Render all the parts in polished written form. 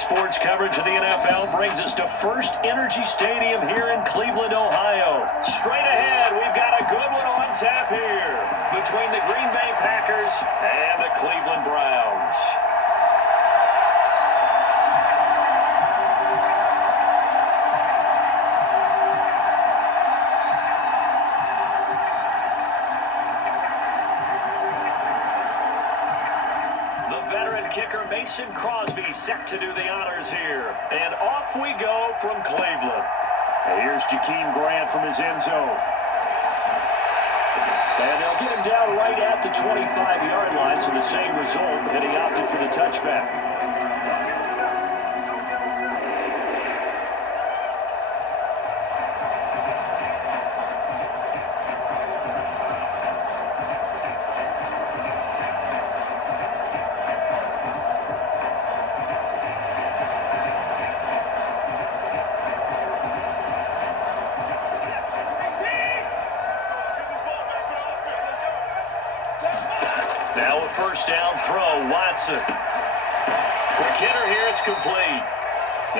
sports coverage of the NFL brings us to First Energy Stadium here in Cleveland, Ohio. Straight ahead, we've got a good one on tap here between the Green Bay Packers and the Cleveland Browns. Kicker Mason Crosby set to do the honors here. And off we go from Cleveland. Here's Jakeem Grant from his end zone. And they'll get him down right at the 25-yard line, so the same result, and he opted for the touchback. Now a first down throw, Watson. Quick hitter here, it's complete.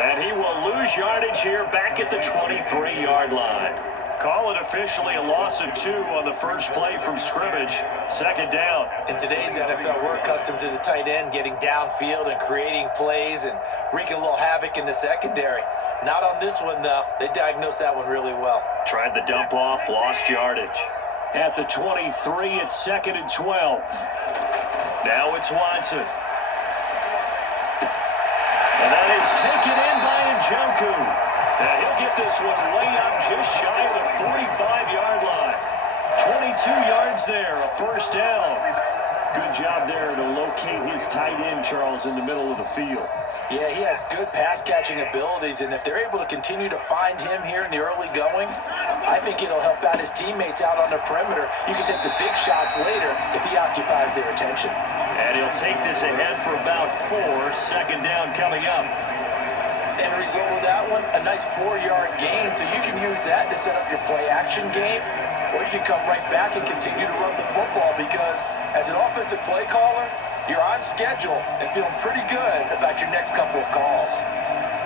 And he will lose yardage here back at the 23-yard line. Call it officially a loss of 2 on the first play from scrimmage. Second down. In today's NFL, we're accustomed to the tight end getting downfield and creating plays and wreaking a little havoc in the secondary. Not on this one, though. They diagnosed that one really well. Tried the dump off, lost yardage. At the 23, it's 2nd and 12. Now it's Watson. And that is taken in by Njoku. And he'll get this one way up just shy of the 45-yard line. 22 yards there, a first down. Good job there to locate his tight end, Charles, in the middle of the field. Yeah, he has good pass-catching abilities, and if they're able to continue to find him here in the early going, I think it'll help out his teammates out on the perimeter. You can take the big shots later if he occupies their attention. And he'll take this ahead for about 4. Second down coming up. End result of that one, a nice 4-yard gain, so you can use that to set up your play-action game, or you can come right back and continue to run the football because as an offensive play caller, you're on schedule and feeling pretty good about your next couple of calls.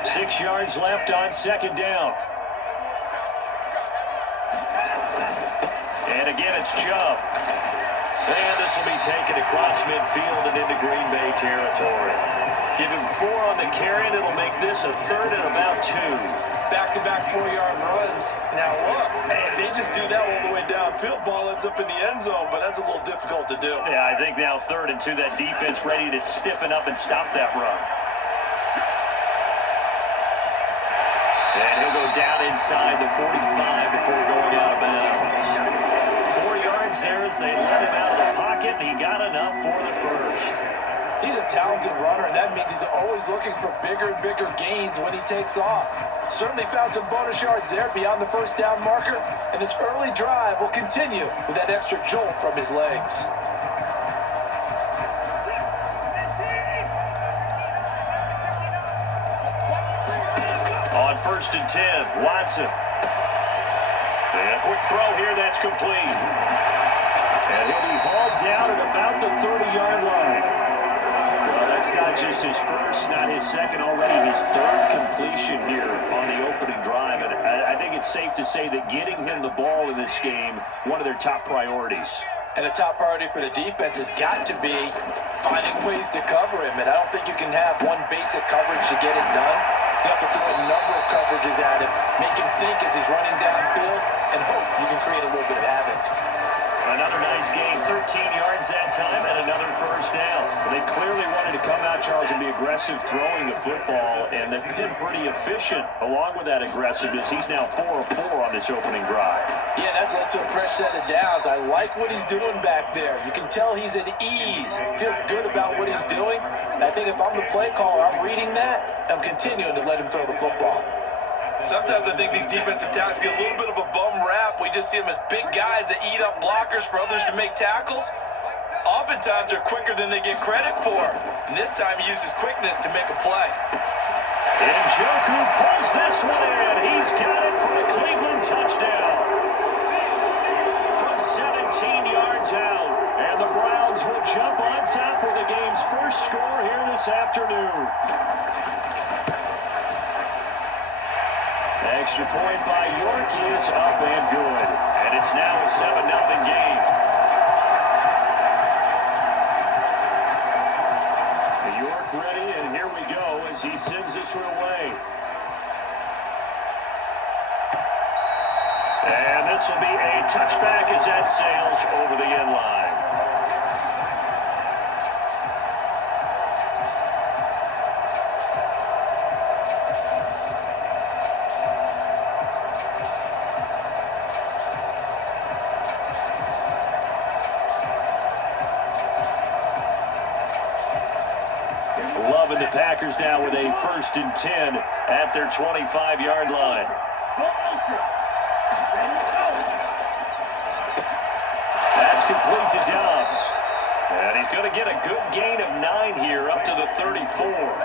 6 yards left on second down. And again, it's Chubb. And this will be taken across midfield and into Green Bay territory. Give him 4 on the carry, and it'll make this a 3rd and about 2. Back-to-back 4-yard runs. Now look, if they just do that all the way downfield, ball ends up in the end zone, but that's a little difficult to do. Yeah, I think now 3rd and 2, that defense ready to stiffen up and stop that run. And he'll go down inside the 45 before going out of bounds. 4 yards there as they let him out of the pocket, and he got enough for the first. He's a talented runner, and that means he's always looking for bigger and bigger gains when he takes off. Certainly found some bonus yards there beyond the first down marker, and his early drive will continue with that extra jolt from his legs. On 1st and 10, Watson. And a quick throw here, that's complete. And he'll be hauled down at about the 30-yard line. Well, that's not just his first, not his second, already his 3rd completion here on the opening drive. And I think it's safe to say that getting him the ball in this game, one of their top priorities. And the top priority for the defense has got to be finding ways to cover him. And I don't think you can have one basic coverage to get it done. You have to throw a number of coverages at him, make him think as he's running downfield, and hope you can create a little bit of havoc. Another nice game, 13 yards that time, and another first down. They clearly wanted to come out, Charles, and be aggressive throwing the football, and they've been pretty efficient along with that aggressiveness. He's now 4 of 4 on this opening drive. Yeah, that's led to a fresh set of downs. I like what he's doing back there. You can tell he's at ease. Feels good about what he's doing. And I think if I'm the play caller, I'm reading that, and I'm continuing to let him throw the football. Sometimes I think these defensive tackles get a little bit of a bum rap. We just see them as big guys that eat up blockers for others to make tackles. Oftentimes they're quicker than they get credit for. And this time he uses quickness to make a play. And Njoku pulls this one in. He's got it for a Cleveland touchdown. From 17 yards out. And the Browns will jump on top with the game's first score here this afternoon. extra point by York is up and good. And it's now a 7-0 game. York ready, and here we go as he sends this one away. And this will be a touchback as that sails over the end line. Love and the Packers now with a 1st and 10 at their 25-yard line. That's complete to Dobbs. And he's going to get a good gain of 9 here up to the 34.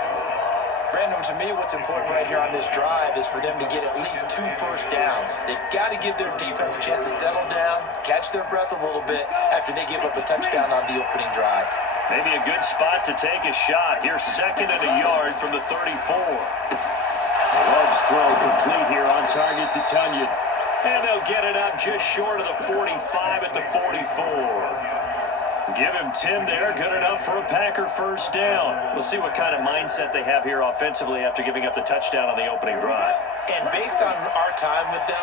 Brandon, to me, what's important right here on this drive is for them to get at least 2 first downs. They've got to give their defense a chance to settle down, catch their breath a little bit after they give up a touchdown on the opening drive. Maybe a good spot to take a shot. Here's 2nd and a yard from the 34. Love's throw complete here on target to Tunyon. And they'll get it up just short of the 45 at the 44. Give him 10 there. Good enough for a Packer 1st down. We'll see what kind of mindset they have here offensively after giving up the touchdown on the opening drive. And based on our time with them,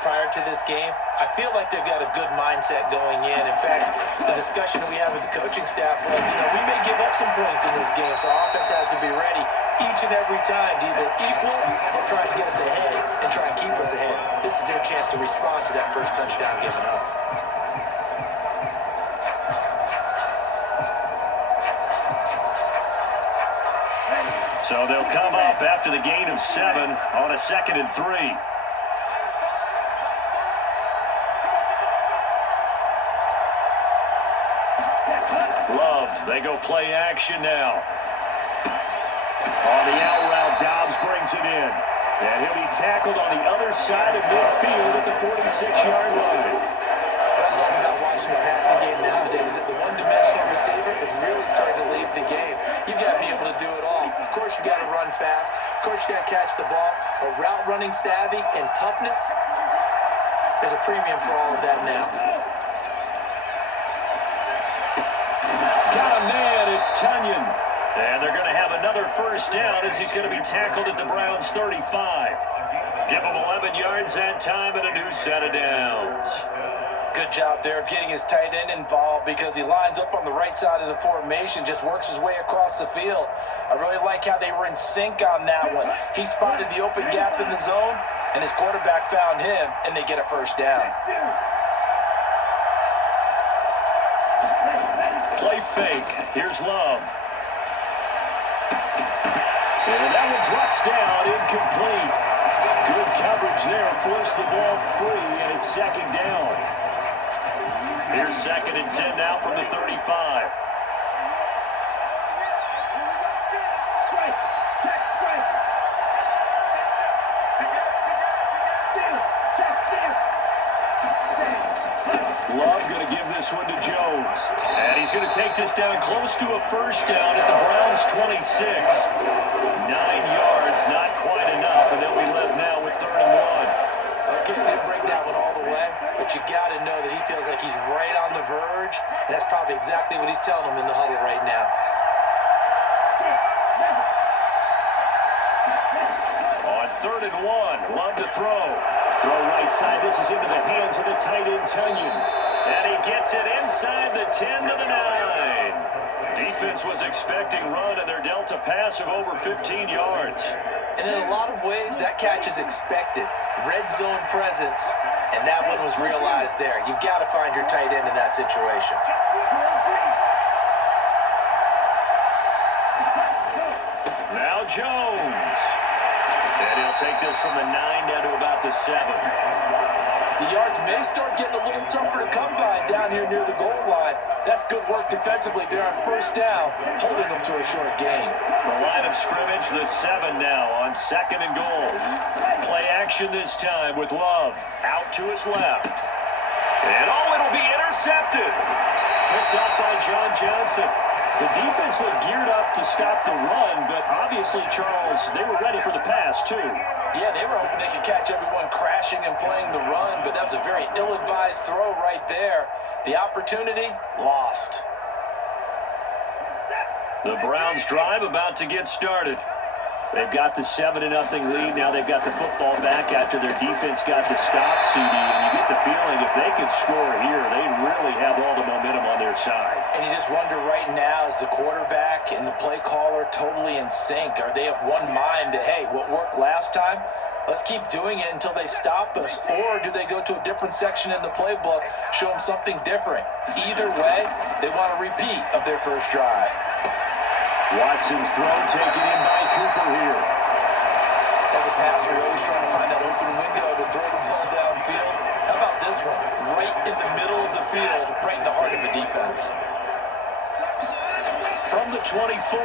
prior to this game, I feel like they've got a good mindset going in. In fact, the discussion that we had with the coaching staff was, we may give up some points in this game, so our offense has to be ready each and every time to either equal or try and get us ahead and try and keep us ahead. This is their chance to respond to that first touchdown given up. So they'll come up after the gain of 7 on a 2nd and 3. Love, they go play action now. On the out route, Dobbs brings it in. And he'll be tackled on the other side of midfield at the 46-yard line. What I love about watching the passing game nowadays is that the one-dimensional receiver is really starting to leave the game. You've got to be able to do it all. Of course, you got to run fast. Of course, you got to catch the ball. But route running savvy and toughness, there's a premium for all of that now. Got a man, it's Tunyon. And they're going to have another 1st down as he's going to be tackled at the Browns' 35. Give him 11 yards that time and a new set of downs. Good job there of getting his tight end involved because he lines up on the right side of the formation, just works his way across the field. I really like how they were in sync on that one. He spotted the open gap in the zone, and his quarterback found him, and they get a 1st down. Play fake. Here's Love. And that one drops down, incomplete. Good coverage there, forced the ball free, and it's 2nd down. Here's 2nd and 10 now from the 35. Love going to give this one to Jones. And he's going to take this down close to a 1st down at the Browns' 26. 9 yards, not quite enough, and they'll be left now with 3rd and 1. Okay, didn't break that one all the way, but you got to know that he feels like he's right on the verge, and that's probably exactly what he's telling him in the huddle right now. On 3rd and 1, Love to throw. Throw right side. This is into the hands of the tight end, Tunyon. And he gets it inside the 10 to the 9. Defense was expecting run, and they're dealt a pass of over 15 yards. And in a lot of ways, that catch is expected. Red zone presence, and that one was realized there. You've got to find your tight end in that situation. Now Jones. And he'll take this from the 9 down to about the 7. The yards may start getting a little tougher to come by down here near the goal line. That's good work defensively there on 1st down, holding them to a short gain. The line of scrimmage, the 7 now on 2nd and goal. Play action this time with Love out to his left. And it'll be intercepted. Picked up by John Johnson. The defense looked geared up to stop the run, but obviously, Charles, they were ready for the pass, too. Yeah, they were hoping they could catch everyone crashing and playing the run, but that was a very ill-advised throw right there. The opportunity, lost. The Browns drive about to get started. They've got the 7-0 lead. Now they've got the football back after their defense got the stop, CD. And you get the feeling if they could score here, they really have all the momentum on their side. And you just wonder right now, is the quarterback and the play caller totally in sync? Are they of one mind that, hey, what worked last time, let's keep doing it until they stop us? Or do they go to a different section in the playbook, show them something different? Either way, they want a repeat of their first drive. Watson's throw taken in by Cooper here. As a passer, you're always trying to find that open window to throw the ball downfield. How about this one? Right in the middle of the field, right in the heart of the defense. From the 24,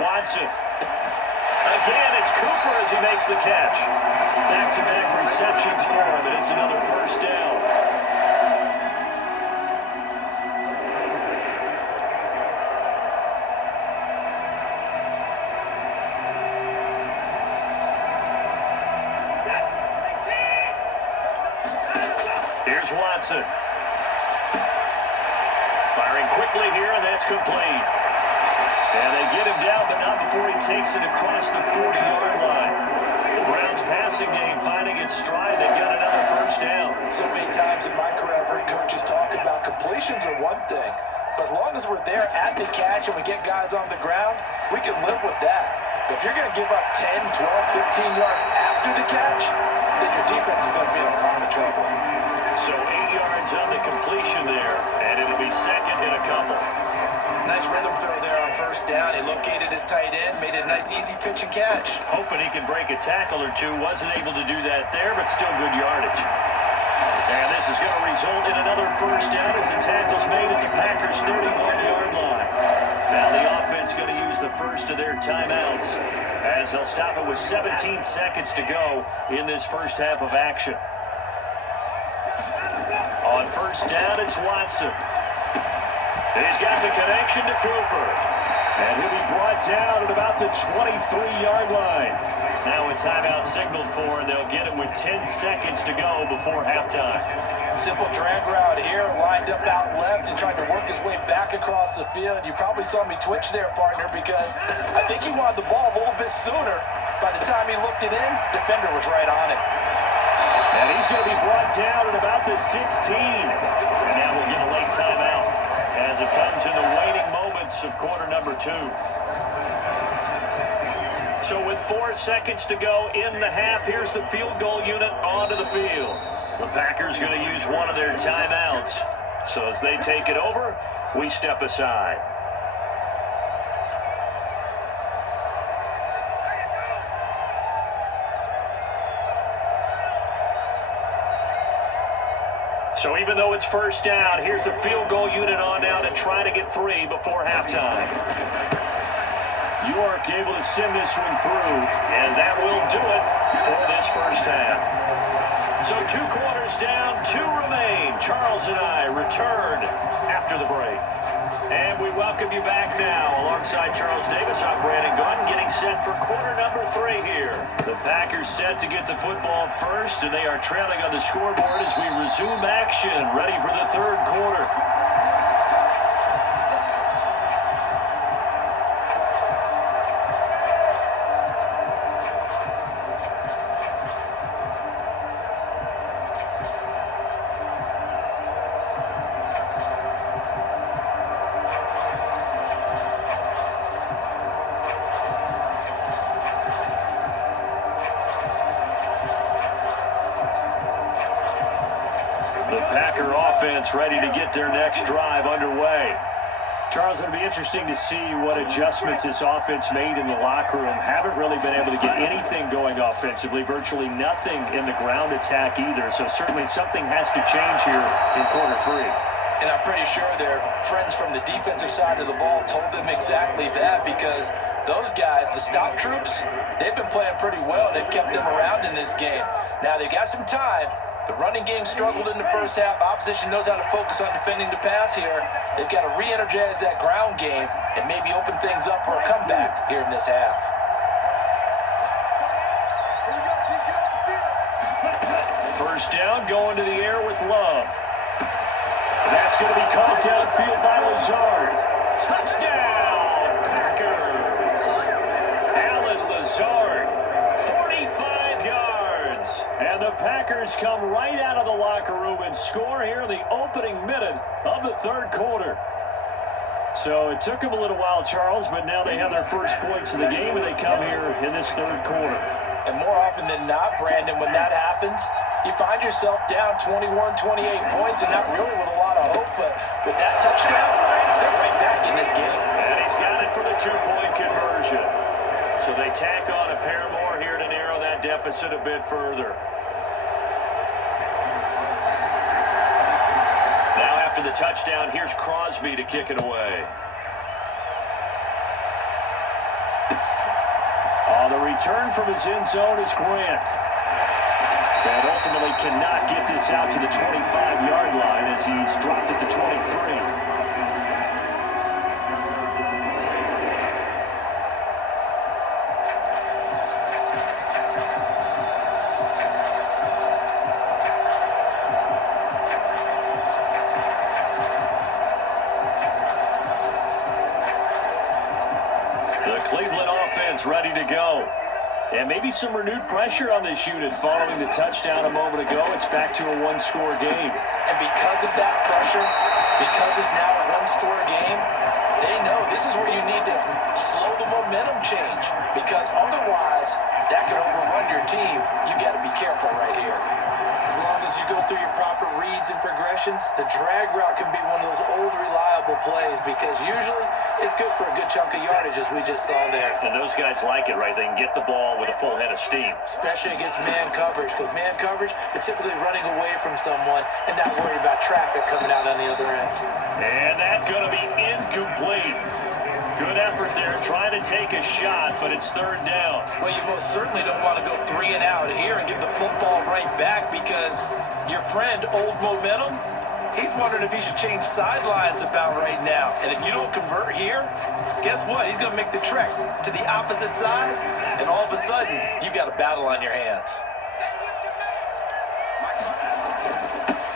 Watson. Again, it's Cooper as he makes the catch. Back-to-back receptions for him, and it's another first down. Here's Watson. Firing quickly here, and that's complete. And they get him down, but not before he takes it across the 40-yard line. The Browns passing game finding its stride. They've got another first down. So many times in my career, I've heard coaches talk about completions are one thing, but as long as we're there at the catch and we get guys on the ground, we can live with that. But if you're going to give up 10, 12, 15 yards after the catch, then your defense is going to be in a lot of trouble. So 8 yards on the completion there, and it'll be second and a couple. Nice rhythm throw there on first down. He located his tight end, made it a nice easy pitch and catch. Hoping he can break a tackle or two. Wasn't able to do that there, but still good yardage. And this is going to result in another first down as the tackle's made at the Packers' 31-yard line. Now the offense going to use the first of their timeouts as they'll stop it with 17 seconds to go in this first half of action. On first down, it's Watson. He's got the connection to Cooper. And he'll be brought down at about the 23-yard line. Now a timeout signaled for, and they'll get it with 10 seconds to go before halftime. Simple drag route here, lined up out left and tried to work his way back across the field. You probably saw me twitch there, partner, because I think he wanted the ball a little bit sooner. By the time he looked it in, defender was right on it. And he's going to be brought down at about the 16. And now we'll get a late timeout as it comes in the waning moments of quarter number 2. So with 4 seconds to go in the half, here's the field goal unit onto the field. The Packers going to use one of their timeouts. So as they take it over, we step aside. So even though it's first down, here's the field goal unit on now to try to get 3 before halftime. York able to send this one through, and that will do it for this first half. So 2 quarters down, 2 remain. Charles and I return after the break. And we welcome you back now. Alongside Charles Davis, I'm Brandon Gunn, getting set for quarter number 3 here. The Packers set to get the football first, and they are trailing on the scoreboard as we resume action, ready for the third quarter. The Packer offense ready to get their next drive underway. Charles, it'll be interesting to see what adjustments this offense made in the locker room. Haven't really been able to get anything going offensively, virtually nothing in the ground attack either. So certainly something has to change here in quarter 3. And I'm pretty sure their friends from the defensive side of the ball told them exactly that, because those guys, the stop troops, they've been playing pretty well. They've kept them around in this game. Now, they've got some time, The running game struggled in the first half. Opposition knows how to focus on defending the pass here. They've got to re-energize that ground game and maybe open things up for a comeback here in this half. First down, going to the air with Love. That's going to be caught downfield by Lazard. Touchdown, Packers! Alan Lazard, 45 yards. And the Packers come right out of the locker room and score here in the opening minute of the third quarter. So it took them a little while, Charles, but now they have their first points of the game, and they come here in this third quarter. And more often than not, Brandon, when that happens, you find yourself down 21, 28 points, and not really with a lot of hope, but with that touchdown, they're right back in this game. And he's got it for the two-point conversion. So they tack on a pair more here to narrow that deficit a bit further. Now after the touchdown, here's Crosby to kick it away. The return from his end zone is Grant. And ultimately cannot get this out to the 25-yard line as he's dropped it to 23. Cleveland offense ready to go. And maybe some renewed pressure on this unit following the touchdown a moment ago. It's back to a one-score game. And because of that pressure, because it's now a one-score game, they know this is where you need to slow the momentum change. Because otherwise, that could overrun your team. You got to be careful right here. As long as you go through your proper reads and progressions, the drag route can be one of those old reliable plays because usually it's good for a good chunk of yardage as we just saw there. And those guys like it, right? They can get the ball with a full head of steam. Especially against man coverage, because man coverage, they're typically running away from someone and not worried about traffic coming out on the other end. And that's going to be incomplete. Good effort there, trying to take a shot, but it's third down. Well, you most certainly don't want to go 3 and out here and give the football right back because your friend, Old Momentum, he's wondering if he should change sidelines about right now. And if you don't convert here, guess what? He's going to make the trek to the opposite side, and all of a sudden, you've got a battle on your hands.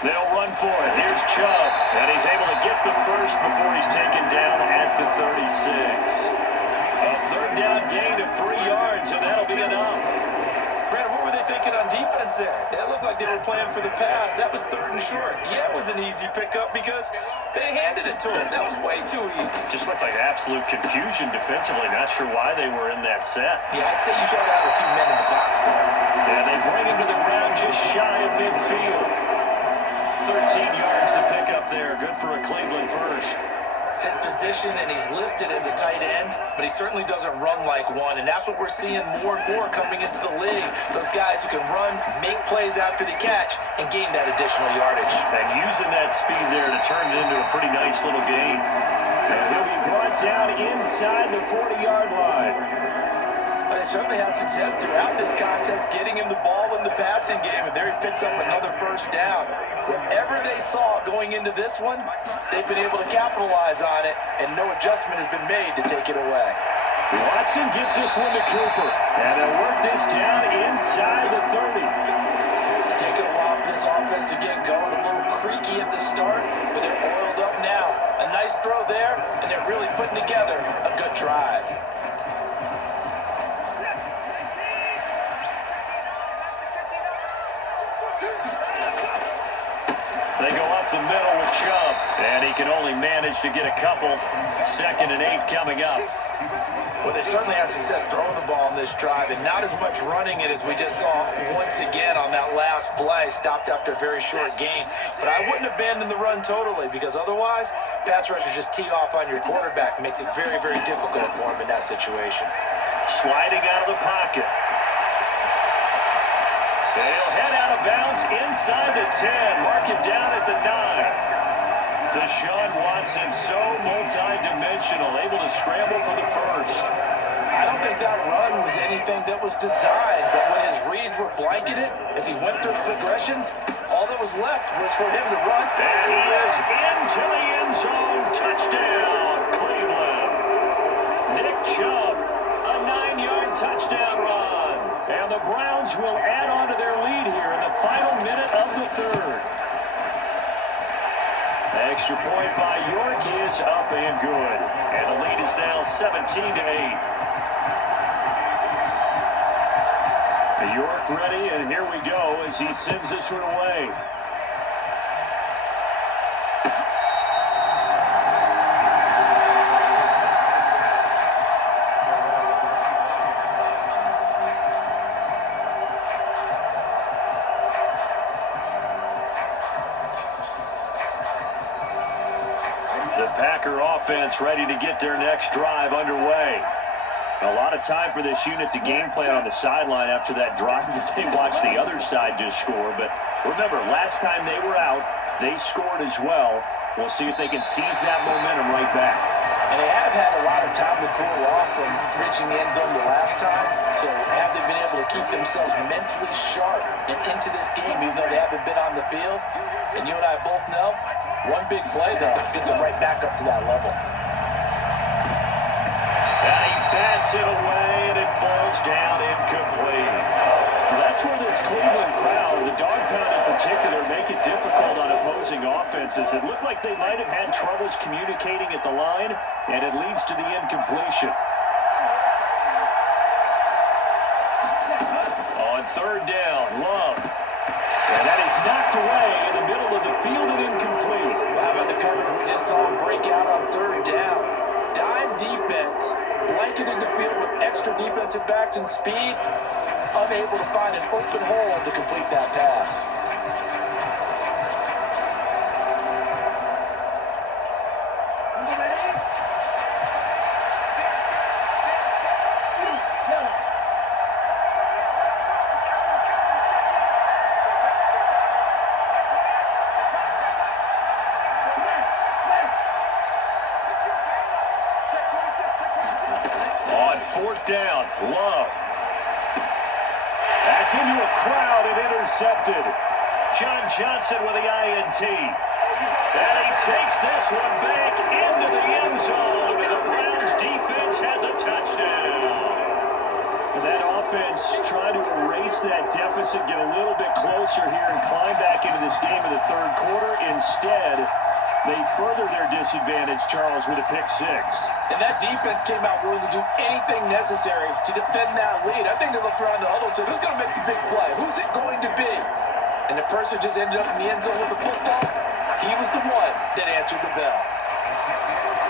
They'll run for it. Here's Chubb, and he's able to get the first before he's taken down at the 36. A third down gain of 3 yards, and that'll be enough. Brandon, what were they thinking on defense there? It looked like they were playing for the pass. That was third and short. Yeah, it was an easy pickup because they handed it to him. That was way too easy. Just looked like absolute confusion defensively. Not sure why they were in that set. Yeah, I'd say you should have a few men in the box there. And they bring him to the ground just shy of midfield. 13 yards to pick up there. Good for a Cleveland first. His position, and he's listed as a tight end, but he certainly doesn't run like one, and that's what we're seeing more and more coming into the league. Those guys who can run, make plays after the catch, and gain that additional yardage. And using that speed there to turn it into a pretty nice little gain. And he'll be brought down inside the 40-yard line. But they certainly had success throughout this contest, getting him the ball in the passing game, and there he picks up another first down. Whatever they saw going into this one, they've been able to capitalize on it, and no adjustment has been made to take it away. Watson gets this one to Cooper, and they'll work this down inside the 30. It's taken a while for this offense to get going, a little creaky at the start, but they're oiled up now. A nice throw there, and they're really putting together a good drive. They go up the middle with Chubb, and he can only manage to get a couple. 2nd and 8 coming up. Well, they certainly had success throwing the ball in this drive, and not as much running it as we just saw once again on that last play. Stopped after a very short gain. But I wouldn't abandon the run totally, because otherwise, pass rushers just tee off on your quarterback. Makes it very, very difficult for him in that situation. Sliding out of the pocket. They'll head out of bounds inside the 10. Mark him down at the 9. Deshaun Watson, so multi-dimensional, able to scramble for the first. I don't think that run was anything that was designed, but when his reads were blanketed, as he went through progressions, All that was left was for him to run. And he is into the end zone. Touchdown, Cleveland. Nick Chubb, a 9-yard touchdown run. And the Browns will add on to their lead here in the final minute of the third. Extra point by York is up and good. And the lead is now 17-8. York ready, and here we go as he sends this one away. The Packer offense ready to get their next drive underway. A lot of time for this unit to game plan on the sideline after that drive that they watched the other side just score. But remember, last time they were out, they scored as well. We'll see if they can seize that momentum right back. And they have had a lot of time to cool off from reaching the end zone the last time. So have they been able to keep themselves mentally sharp and into this game, even though they haven't been on the field? And you and I both know, one big play, though, gets them right back up to that level. And he bats it away, and it falls down incomplete. That's where this Cleveland crowd, the dog pound in particular, make it difficult on opposing offenses. It looked like they might have had troubles communicating at the line, and it leads to the incompletion. On third down, Love. And that is knocked away in the middle of the field and incomplete. How about the coverage we just saw him break out on third down? Dime defense. Blanketed the field with extra defensive backs and speed, unable to find an open hole to complete that pass. Fourth down, Love. That's into a crowd and intercepted. John Johnson with the INT. And he takes this one back into the end zone. And the Browns defense has a touchdown. And that offense trying to erase that deficit, get a little bit closer here and climb back into this game in the third quarter. Instead, they further their disadvantage, Charles, with a pick six. And that defense came out willing to do anything necessary to defend that lead. I think they looked around the huddle and said, who's going to make the big play? Who's it going to be? And the person just ended up in the end zone with the football. He was the one that answered the bell.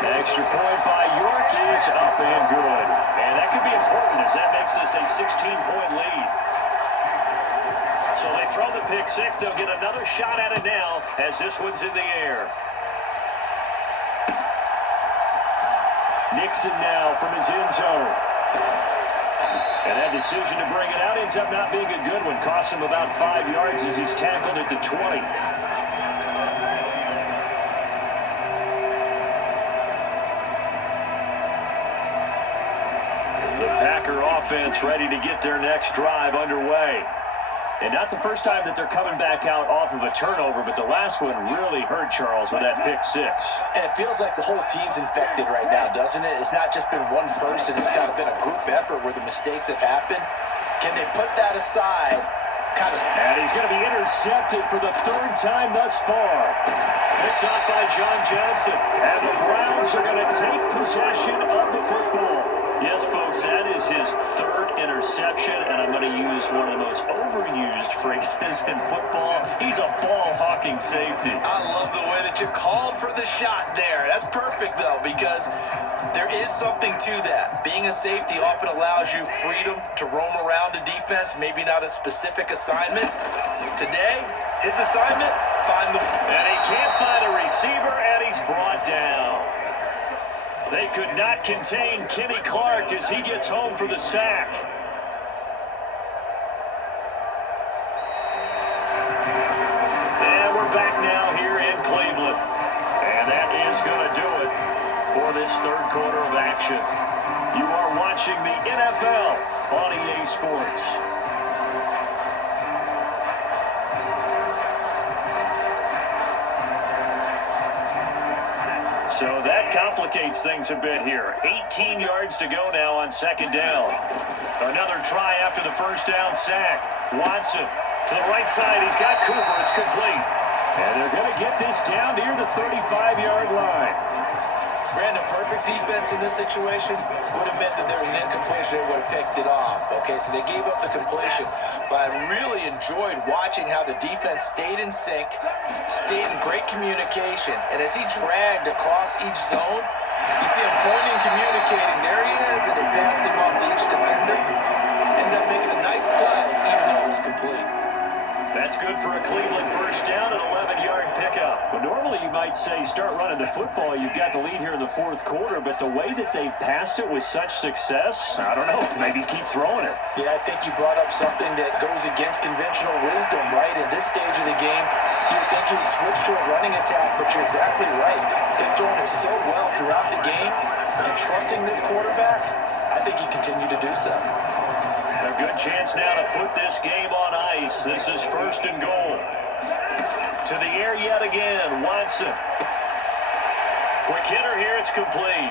The extra point by York is up and good. And that could be important as that makes this a 16-point lead. So they throw the pick six. They'll get another shot at it now as this one's in the air. Nixon now from his end zone. And that decision to bring it out ends up not being a good one. Costs him about 5 yards as he's tackled at the 20. The Packer offense ready to get their next drive underway. And not the first time that they're coming back out off of a turnover, but the last one really hurt Charles with that pick six. And it feels like the whole team's infected right now, doesn't it? It's not just been one person. It's kind of been a group effort where the mistakes have happened. Can they put that aside? And he's going to be intercepted for the third time thus far. Picked off by John Johnson. And the Browns are going to take possession of the football. Yes, folks, that is his third interception, and I'm going to use one of the most overused phrases in football. He's a ball-hawking safety. I love the way that you called for the shot there. That's perfect, though, because there is something to that. Being a safety often allows you freedom to roam around a defense, maybe not a specific assignment. Today, his assignment, find the... And he can't find a receiver, and he's brought down. They could not contain Kenny Clark as he gets home for the sack. And we're back now here in Cleveland. And that is going to do it for this third quarter of action. You are watching the NFL on EA Sports. So that complicates things a bit here. 18 yards to go now on second down. Another try after the first down sack. Watson to the right side. He's got Cooper. It's complete. And they're going to get this down near the 35-yard line. Brandon, perfect defense in this situation would have meant that there was an incompletion. They would have picked it off. Okay, so they gave up the completion. But I really enjoyed watching how the defense stayed in sync, stayed in great communication. And as he dragged across each zone, you see him pointing, communicating. There he is, and he passed him off to each defender. Ended up making a nice play, even though it was complete. That's good for a Cleveland first down, an 11-yard pickup. But normally you might say start running the football. You've got the lead here in the fourth quarter, but the way that they've passed it with such success, I don't know, maybe keep throwing it. Yeah, I think you brought up something that goes against conventional wisdom, right? In this stage of the game, you would think you would switch to a running attack, but you're exactly right. They've thrown it so well throughout the game, and trusting this quarterback, I think you continue to do so. A good chance now to put this game on ice. This is first and goal. To the air yet again, Watson. Quick hitter here, it's complete.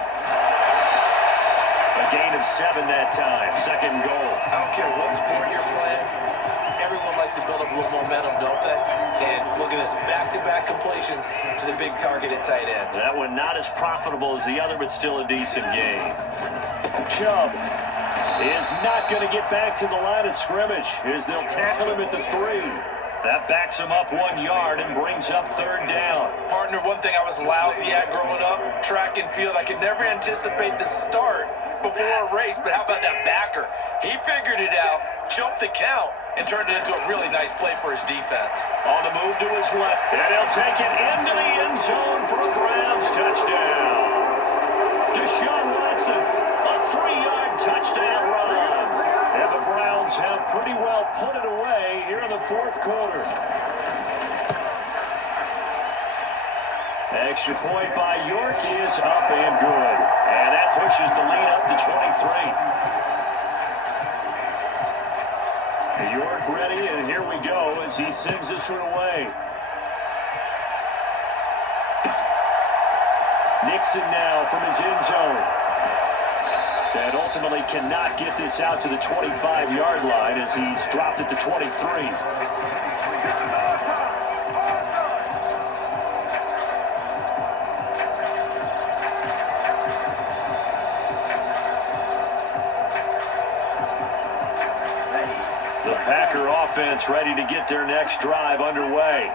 A gain of 7 that time, second and goal. I don't care what sport you're playing. Everyone likes to build up a little momentum, don't they? And look at this, back-to-back completions to the big targeted tight end. That one not as profitable as the other, but still a decent game. Chubb is not going to get back to the line of scrimmage as they'll tackle him at the 3. That backs him up 1 yard and brings up third down. Partner, one thing I was lousy at growing up, track and field, I could never anticipate the start before a race, but how about that backer? He figured it out, jumped the count, and turned it into a really nice play for his defense. On the move to his left, and he'll take it into the end zone for a Browns touchdown. Deshaun Watson, a 3-yard touchdown run. And the Browns have pretty well put it away here in the fourth quarter. Extra point by York is up and good. And that pushes the lead up to 23. York ready, and here we go as he sends this one away. Nixon now from his end zone. And ultimately cannot get this out to the 25-yard line as he's dropped it to 23. The Packer offense ready to get their next drive underway.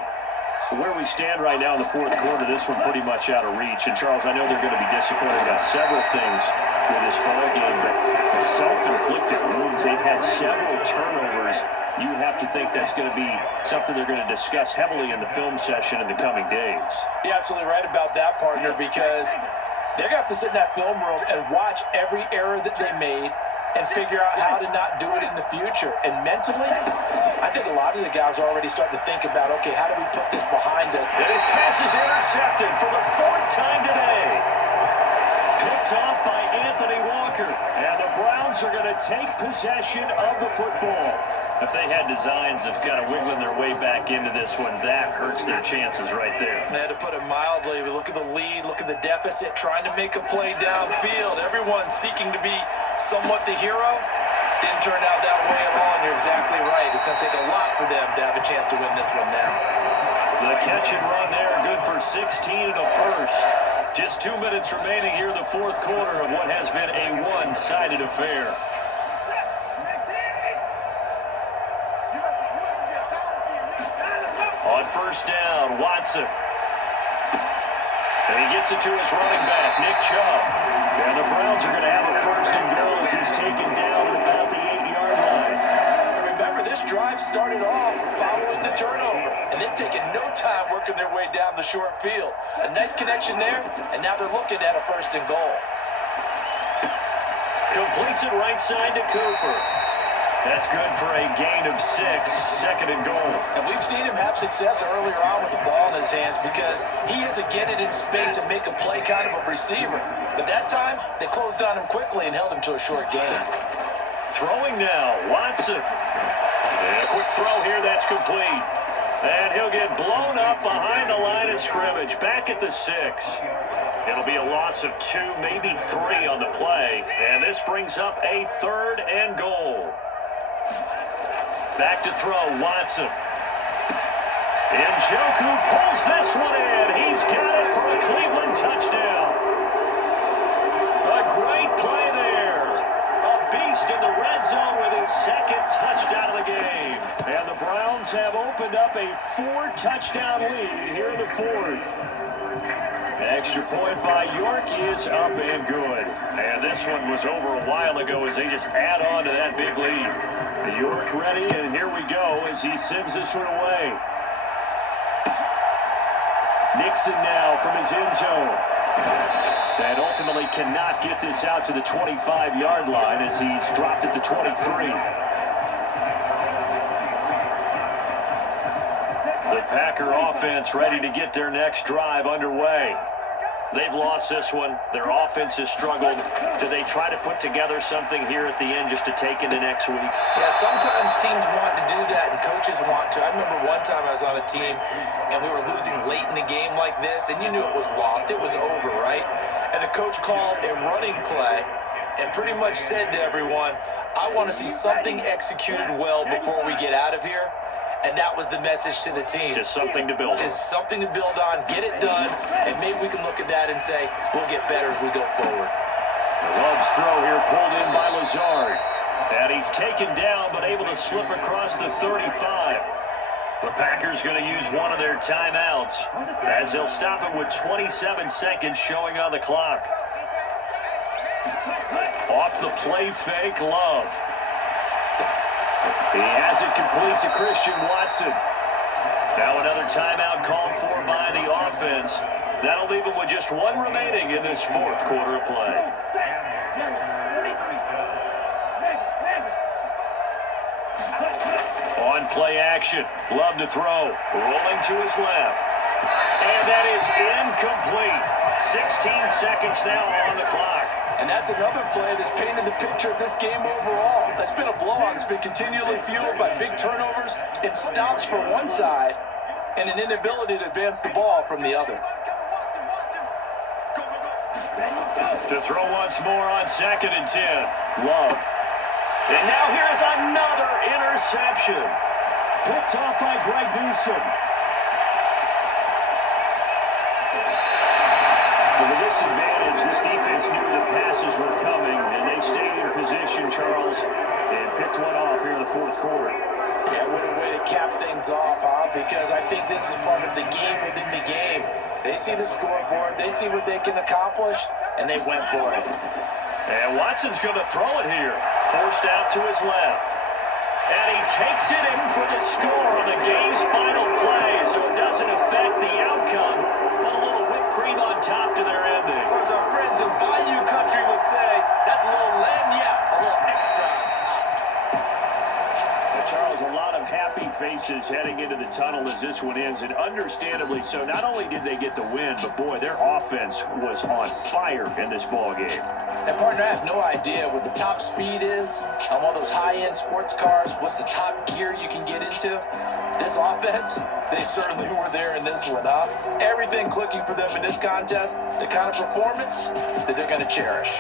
Where we stand right now in the fourth quarter, this one pretty much out of reach. And, Charles, I know they're going to be disappointed about several things with this ball game, but the self-inflicted wounds, they've had several turnovers. You would have to think that's going to be something they're going to discuss heavily in the film session in the coming days. You're absolutely right about that, partner, because they're going to have to sit in that film room and watch every error that they made and figure out how to not do it in the future. And mentally, I think a lot of the guys are already starting to think about, okay, how do we put this behind us? And his pass is intercepted for the 4th time today. Picked off by Anthony Walker. And the Browns are going to take possession of the football. If they had designs of kind of wiggling their way back into this one, that hurts their chances right there. They had to put it mildly. We look at the lead, look at the deficit, trying to make a play downfield. Everyone seeking to be somewhat the hero. Didn't turn out that way at all, and you're exactly right. It's going to take a lot for them to have a chance to win this one now. The catch and run there, good for 16 and a first. Just 2 minutes remaining here in the fourth quarter of what has been a one-sided affair. On first down, Watson. And he gets it to his running back, Nick Chubb. And the Browns are going to have a first and goal as he's taken down at about the 8-yard line. Remember, this drive started off following the turnover, and they've taken no time working their way down the short field. A nice connection there, and now they're looking at a first and goal. Completes it right side to Cooper. That's good for a gain of 6, second and goal. And we've seen him have success earlier on with the ball in his hands because he is a get it in space and make a play kind of a receiver. But that time, they closed on him quickly and held him to a short gain. Throwing now, Watson. And a quick throw here, that's complete. And he'll get blown up behind the line of scrimmage, back at the 6. It'll be a loss of 2, maybe 3 on the play. And this brings up a 3rd and goal. Back to throw, Watson. Njoku pulls this one in. He's got it for a Cleveland touchdown. A great play there. A beast in the red zone with his 2nd touchdown of the game. And the Browns have opened up a 4-touchdown lead here in the 4th. An extra point by York is up and good. And this one was over a while ago as they just add on to that big lead. York ready, and here we go as he sends this one away. Nixon now from his end zone. And ultimately cannot get this out to the 25-yard line as he's dropped at the 23. The Packer offense ready to get their next drive underway. They've lost this one. Their offense has struggled. Do they try to put together something here at the end just to take into next week? Yeah, sometimes teams want to do that and coaches want to. I remember one time I was on a team and we were losing late in the game like this, and you knew it was lost. It was over, right? And the coach called a running play and pretty much said to everyone, I want to see something executed well before we get out of here. And that was the message to the team. Just something to build on. Just something to build on, get it done, and maybe we can look at that and say, we'll get better as we go forward. Love's throw here pulled in by Lazard. And he's taken down but able to slip across the 35. The Packers going to use one of their timeouts as they'll stop it with 27 seconds showing on the clock. Off the play fake, Love. He has it complete to Christian Watson. Now another timeout called for by the offense. That'll leave him with just one remaining in this 4th quarter of play. On play action, Love to throw, rolling to his left. And that is incomplete. 16 seconds now on the clock. And that's another play that's painted the picture of this game overall. That's been a blowout. It's been continually fueled by big turnovers and stops from one side and an inability to advance the ball from the other. To throw once more on 2nd and 10. Love. And now here's another interception. Picked off by Greg Newsome. With a disadvantage, this defense knew the passes were coming, and they stayed in position, Charles, and picked one off here in the 4th quarter. Yeah, what a way to cap things off, huh? Because I think this is part of the game within the game. They see the scoreboard, they see what they can accomplish, and they went for it. And Watson's going to throw it here. Forced out to his left. And he takes it in for the score on the game's final play, so it doesn't affect the outcome, but a little whipped cream on top to their ending. Or as our friends in Bayou Country would say, that's a little lagniappe, a little extra on top. Charles, a lot of happy faces heading into the tunnel as this one ends, and understandably so. Not only did they get the win, but boy, their offense was on fire in this ball game. And partner, I have no idea what the top speed is on one of those high-end sports cars. What's the top gear you can get into? This offense, they certainly were there in this one, huh? Everything clicking for them in this contest, the kind of performance that they're going to cherish.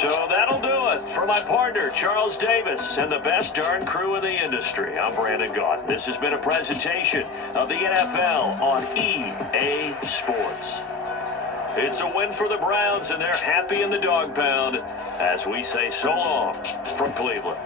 So that'll do it for my partner, Charles Davis, and the best darn crew in the industry. I'm Brandon Gaunt. This has been a presentation of the NFL on EA Sports. It's a win for the Browns, and they're happy in the dog pound as we say so long from Cleveland.